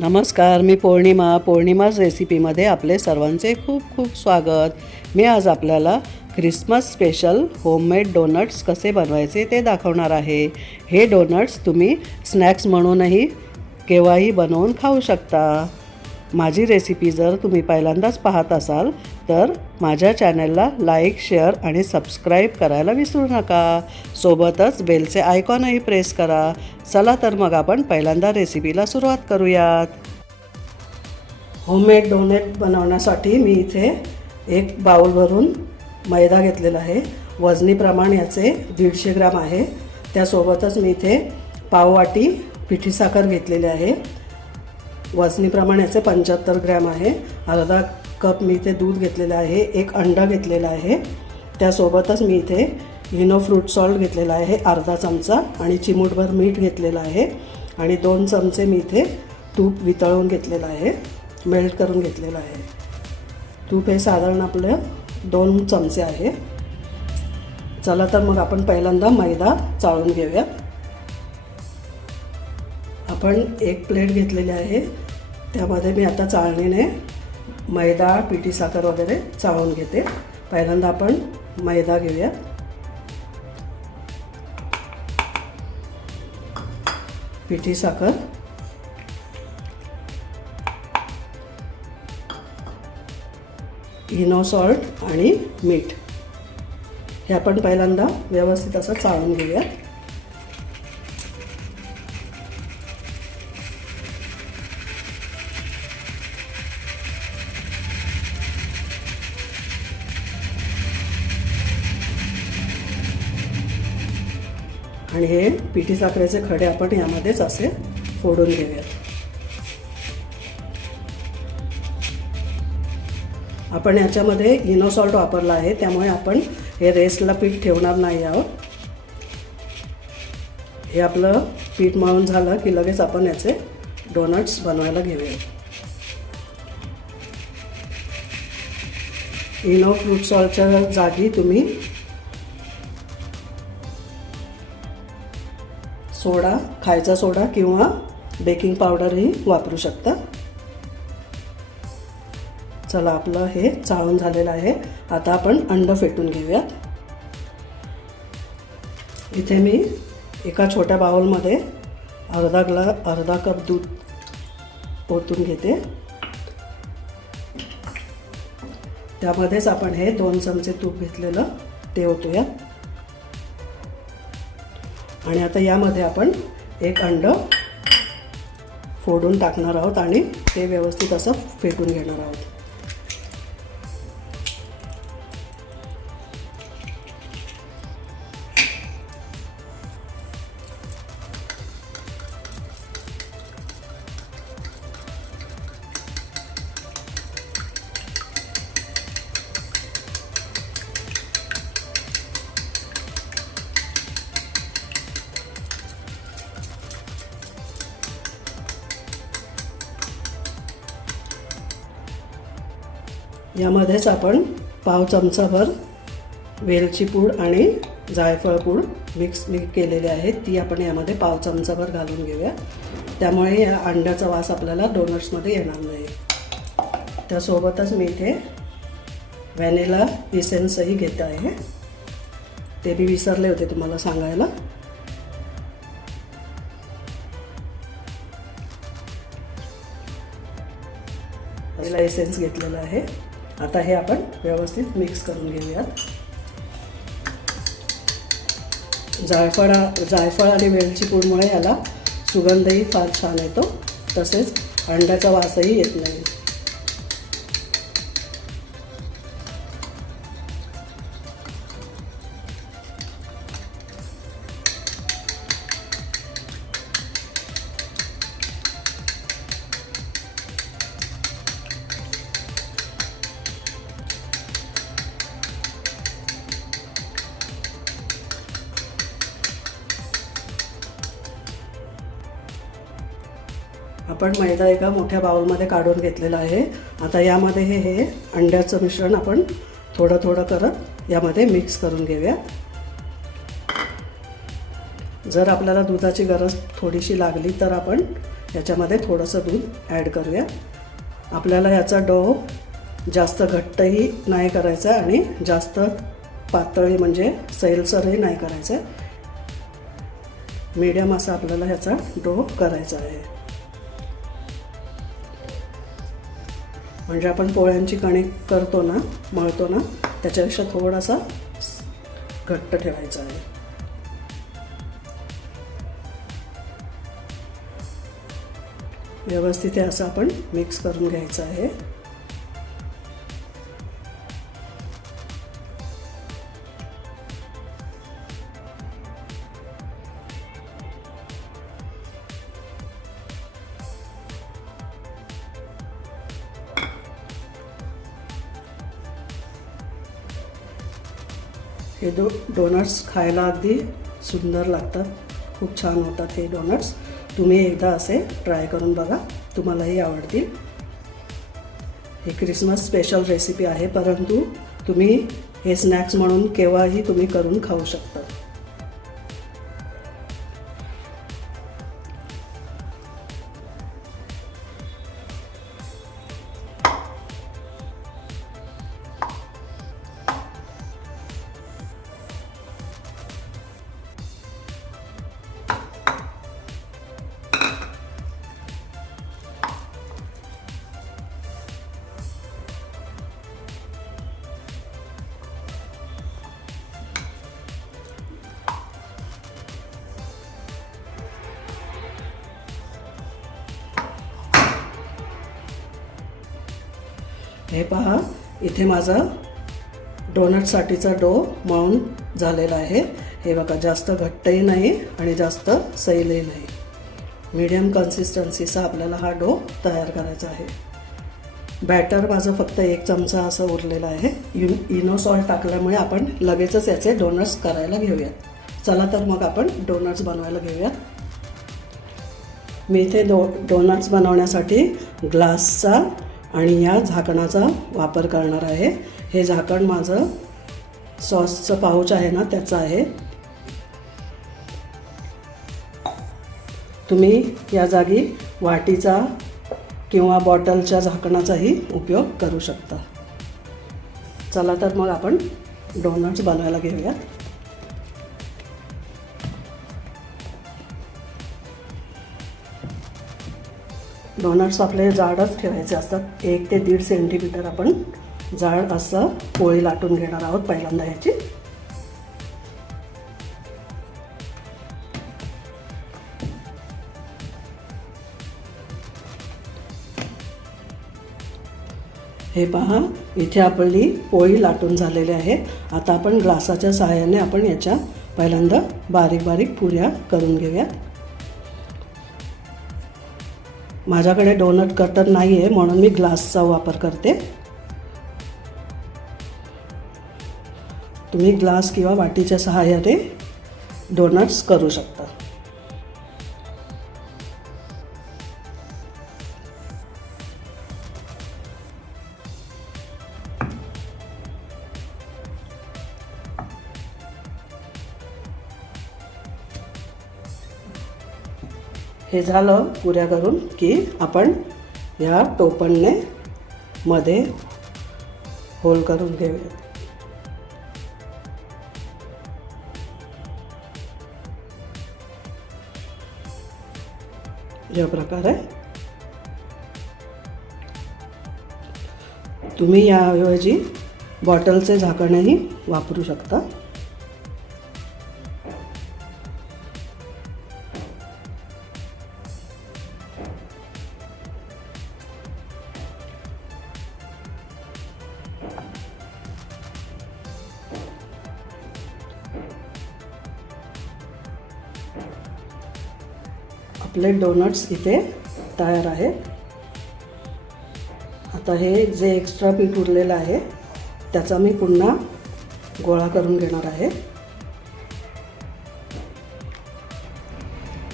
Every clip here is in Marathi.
नमस्कार मी पौर्णिमा. पौर्णिमाज रेसिपीमध्ये आपले सर्वांचे खूप खूप स्वागत. मी आज आपल्याला ख्रिसमस स्पेशल होममेड डोनट्स कसे बनवायचे ते दाखवणार आहे. हे डोनट्स तुम्ही स्नॅक्स म्हणूनही केव्हाही बनवून खाऊ शकता. माझी रेसिपी जर तुम्ही पहिल्यांदाच पाहत असाल तर माझ्या चॅनलला लाईक शेअर आणि सबस्क्राईब करायला विसरू नका. सोबतच बेलचे आयकॉनही प्रेस करा. चला तर मग आपण पहिल्यांदा रेसिपीला सुरुवात करूयात. होममेड डोनेट बनवण्यासाठी मी इथे एक बाउल भरून मैदा घेतलेला आहे. वजनी प्रमाण याचे दीडशे ग्राम आहे. त्यासोबतच मी इथे पाववाटी पिठी साखर घेतलेली आहे. वजनी याचे पंच्याहत्तर ग्रॅम आहे. अर्धा कप मी इथे दूध घेतलेलं आहे. एक अंडा घेतलेला आहे. त्यासोबतच मी इथे इनो फ्रूट सॉल्ट घेतलेला आहे. अर्धा चमचा आणि चिमूटभर मीठ घेतलेलं आहे. आणि दोन चमचे मी इथे तूप वितळून घेतलेलं आहे. मेल्ट करून घेतलेलं आहे. तूप हे साधारण आपलं दोन चमचे आहे. चला तर मग आपण पहिल्यांदा मैदा चाळून घेऊया. आपण एक प्लेट घेतलेली आहे. त्यामध्ये मी आता चाळणीने मैदा पिठी साखर वगैरे चाळून घेते. पहिल्यांदा आपण मैदा घेऊया. पिठी साखर. इनो सॉल्ट आणि मीठ. हे आपण पहिल्यांदा व्यवस्थित असं चाळून घेऊयात. आणि हे पिठी साखरेचे खडे आपण यामध्येच असे फोडून घेऊयात. आपण याच्यामध्ये इनो सॉल्ट वापरला आहे त्यामुळे आपण हे रेस्टला पीठ ठेवणार नाही आहोत. हे आपलं पीठ मळून झालं की लगेच आपण याचे डोनट्स बनवायला घेऊया इनो फ्रूट सॉल्टच्या जागी तुम्ही सोडा खायचा सोडा किंवा बेकिंग पावडरही वापरू शकता. चला आपलं हे चाळून झालेलं आहे. आता आपण अंड फेटून घेऊयात. इथे मी एका छोट्या बाउलमध्ये अर्धा ग्ला अर्धा कप दूध ओतून घेते. त्यामध्येच आपण हे दोन चमचे तूप घेतलेलं ते ओतूयात. आणि आता यामध्ये आपण एक अंड फोडून टाकणार आहोत आणि ते व्यवस्थित असं फेटून घेणार आहोत. यामध्येच आपण पाव चमचाभर वेलची पूड आणि जायफळ पूड मिक्स मिक्स केलेली आहे ती आपण यामध्ये पाव चमचाभर घालून घेऊया. त्यामुळे या अंड्याचा वास आपल्याला डोनट्समध्ये येणार नाही. त्यासोबतच मी इथे व्हॅनिला इसेन्सही घेत आहे. ते मी विसरले होते तुम्हाला सांगायला. व्हॅनिला एसेन्स घेतलेला आहे. आता हे आपण व्यवस्थित मिक्स करून घेऊयात. जायफळा जायफळ आणि वेलची पूडमुळे याला सुगंधही फार छान येतो. तसेच अंड्याचा वासही येत नाही. आपण मैदा एका मोठ्या बाउलमध्ये काढून घेतलेला आहे. आता यामध्ये हे हे अंड्याचं मिश्रण आपण थोडं थोडं करत यामध्ये मिक्स करून घेऊया. जर आपल्याला दुधाची गरज थोडीशी लागली तर आपण याच्यामध्ये थोडंसं दूध ॲड करूया. आपल्याला याचा डो जास्त घट्टही नाही करायचा आणि जास्त पातळी म्हणजे सैलसरही नाही करायचं आहे. मीडियम असा आपल्याला ह्याचा डो करायचा आहे. म्हणजे आपण पोळ्यांची कणिक करतो ना मळतो ना त्याच्यापेक्षा थोडासा घट्ट ठेवायचा आहे. व्यवस्थित हे असं आपण मिक्स करून घ्यायचं आहे. हे दो डोनट्स खायला अगदी सुंदर लागतात. खूप छान होतात हे डोनट्स तुम्ही एकदा असे ट्राय करून बघा. तुम्हालाही आवडतील. हे क्रिसमस स्पेशल रेसिपी आहे परंतु तुम्ही हे स्नॅक्स म्हणून केव्हाही तुम्ही करून खाऊ शकता. हे पहा इथे माझा डोनटसाठीचा डो मळून झालेला आहे. हे बघा जास्त घट्टही नाही आणि जास्त सैलही नाही. मीडियम कन्सिस्टन्सीचा आपल्याला हा डो तयार करायचा आहे. बॅटर माझं फक्त एक चमचा असं उरलेला आहे. यु इनो सॉल्ट टाकल्यामुळे आपण लगेचच याचे डोनट्स करायला घेऊयात. चला तर मग आपण डोनट्स बनवायला घेऊयात. मी इथे डो डोनट्स बनवण्यासाठी ग्लासचा आणि या झाकणाचा वापर करणार आहे. हे झाकण माझं सॉसचं पाऊच आहे ना त्याचं आहे. तुम्ही या जागी वाटीचा किंवा बॉटलच्या झाकणाचाही उपयोग करू शकता. चला तर मग आपण डोनट्स बनवायला घेऊयात. डोनट्स आपले जाडच ठेवायचे असतात. एक ते दीड सेंटीमीटर आपण जाड असं पोळी लाटून घेणार आहोत पहिल्यांदा ह्याची हे पहा इथे आपली पोळी लाटून झालेली आहे. आता आपण ग्लासाच्या सहाय्याने आपण याच्या पहिल्यांदा बारीक बारीक पुऱ्या करून घेऊयात माझ्याकडे डोनट कटर नाही आहे म्हणून मी ग्लासचा वापर करते. तुम्ही ग्लास किंवा वाटीच्या सहाय्याने डोनट्स करू शकता. हे झालं पुऱ्या करून की आपण या टोपणने मध्ये होल करून घेऊया या प्रकारे तुम्ही याऐवजी बॉटलचे झाकणही वापरू शकता. आपले डोनट्स इथे तयार आहेत आता हे जे एक्स्ट्रा पीठ उरलेलं आहे त्याचा मी पुन्हा गोळा करून घेणार आहे.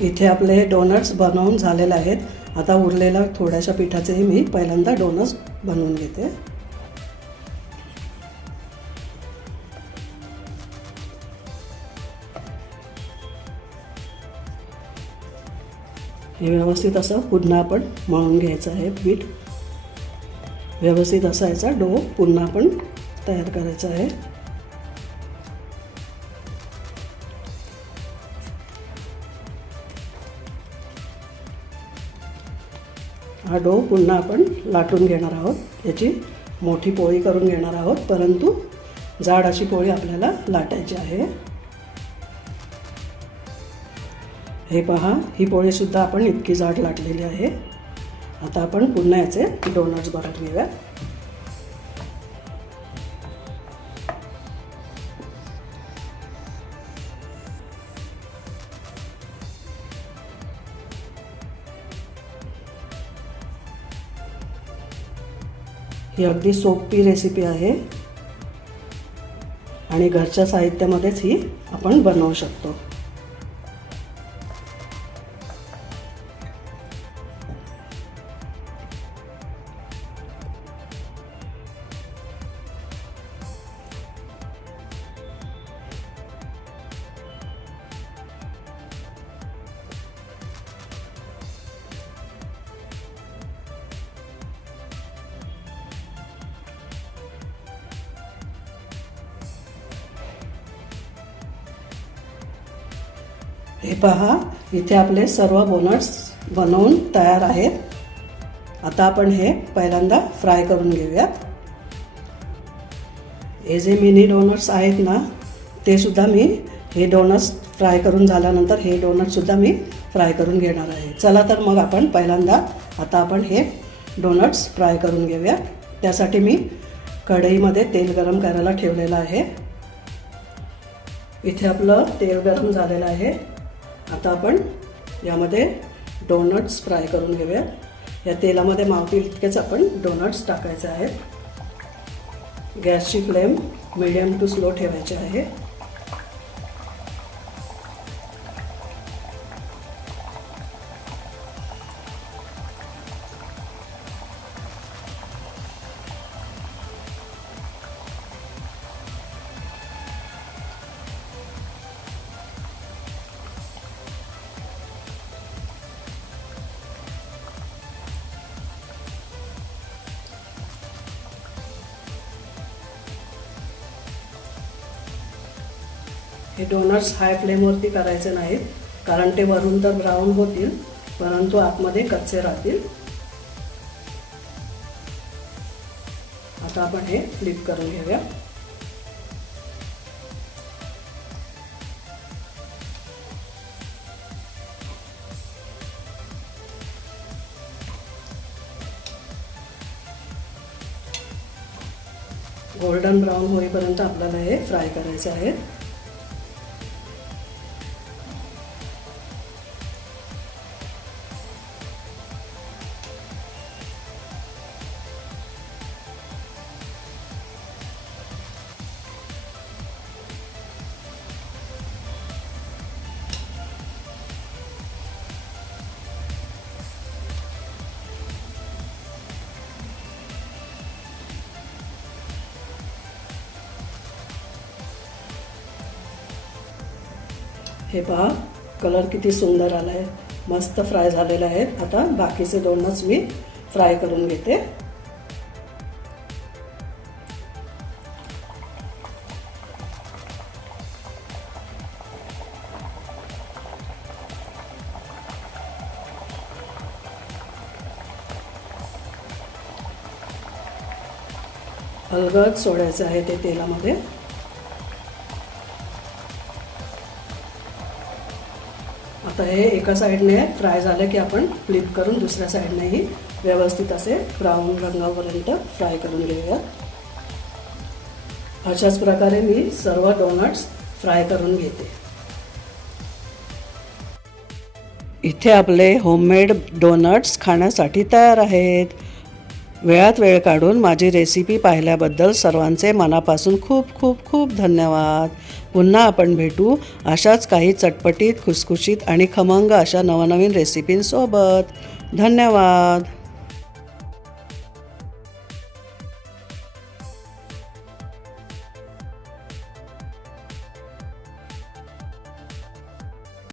इथे आपले डोनट्स बनवून झालेले आहेत. आता उरलेल्या थोड्याशा पिठाचेही मी पहिल्यांदा डोनट्स बनवून घेते. हे व्यवस्थित असं पुन्हा आपण मळून घ्यायचं आहे पीठ. व्यवस्थित असा याचा डो पुन्हा आपण तयार करायचा आहे. हा डो पुन्हा आपण लाटून घेणार आहोत. याची मोठी पोळी करून घेणार आहोत परंतु जाड अशी पोळी आपल्याला लाटायची आहे. हे पहा ही पोळीसुद्धा आपण इतकी जाड लाटलेली आहे. आता आपण पुन्हा याचे डोनट्स बनवून घेऊया. ही अगदी सोपी रेसिपी आहे. आणि घरच्या साहित्यामध्येच ही आपण बनवू शकतो. हे पहा इथे आपले सर्व बोनट्स बनवून तयार आहेत. आता आपण हे पहिल्यांदा फ्राय करून घेऊयात. हे जे मिनी डोनट्स आहेत ना ते सुद्धा मी हे डोनट्स फ्राय करून झाल्यानंतर हे डोनट्ससुद्धा मी फ्राय करून घेणार आहे. चला तर मग आपण पहिल्यांदा आता आपण हे डोनट्स फ्राय करून घेऊया. त्यासाठी मी कढईमध्ये तेल गरम करायला ठेवलेलं आहे. इथे आपलं तेल गरम झालेलं आहे. आता आपण यामध्ये डोनट्स फ्राय करून घेऊया. या तेलामध्ये मावतील इतकेच आपण डोनट्स टाकायचे आहेत. गॅसची फ्लेम मिडियम टू स्लो ठेवायची आहे. हे डोनट्स हाय फ्लेमवरती करायचे नाहीत. कारण ते वरून तर ब्राऊन होतील परंतु आतमध्ये कच्चे राहतील. आता आपण हे फ्लिप करून घेऊया. गोल्डन ब्राऊन होईपर्यंत आपल्याला हे फ्राय करायचे आहे हे पहा कलर किती सुंदर आला आहे मस्त फ्राय झालेले आहेत. आता बाकीचे दोनच मी फ्राय करून घेते. अलगद सोडायचं आहे ते तेलामध्ये. तर हे एका साईडने फ्राय झालं की आपण फ्लिप करून दुसऱ्या साईडनेही व्यवस्थित असे ब्राऊन रंगापर्यंत फ्राय करून घेऊया. अशाच प्रकारे मी सर्व डोनट्स फ्राय करून घेते. इथे आपले होममेड डोनट्स खाण्यासाठी तयार आहेत. वेळात वेळ काढून माझी रेसिपी पाहिल्याबद्दल सर्वांचे मनापासून खूप खूप खूप धन्यवाद. पुन्हा आपण भेटू अशाच काही चटपटीत खुसखुशीत आणि खमंग अशा नवनवीन रेसिपींसोबत धन्यवाद.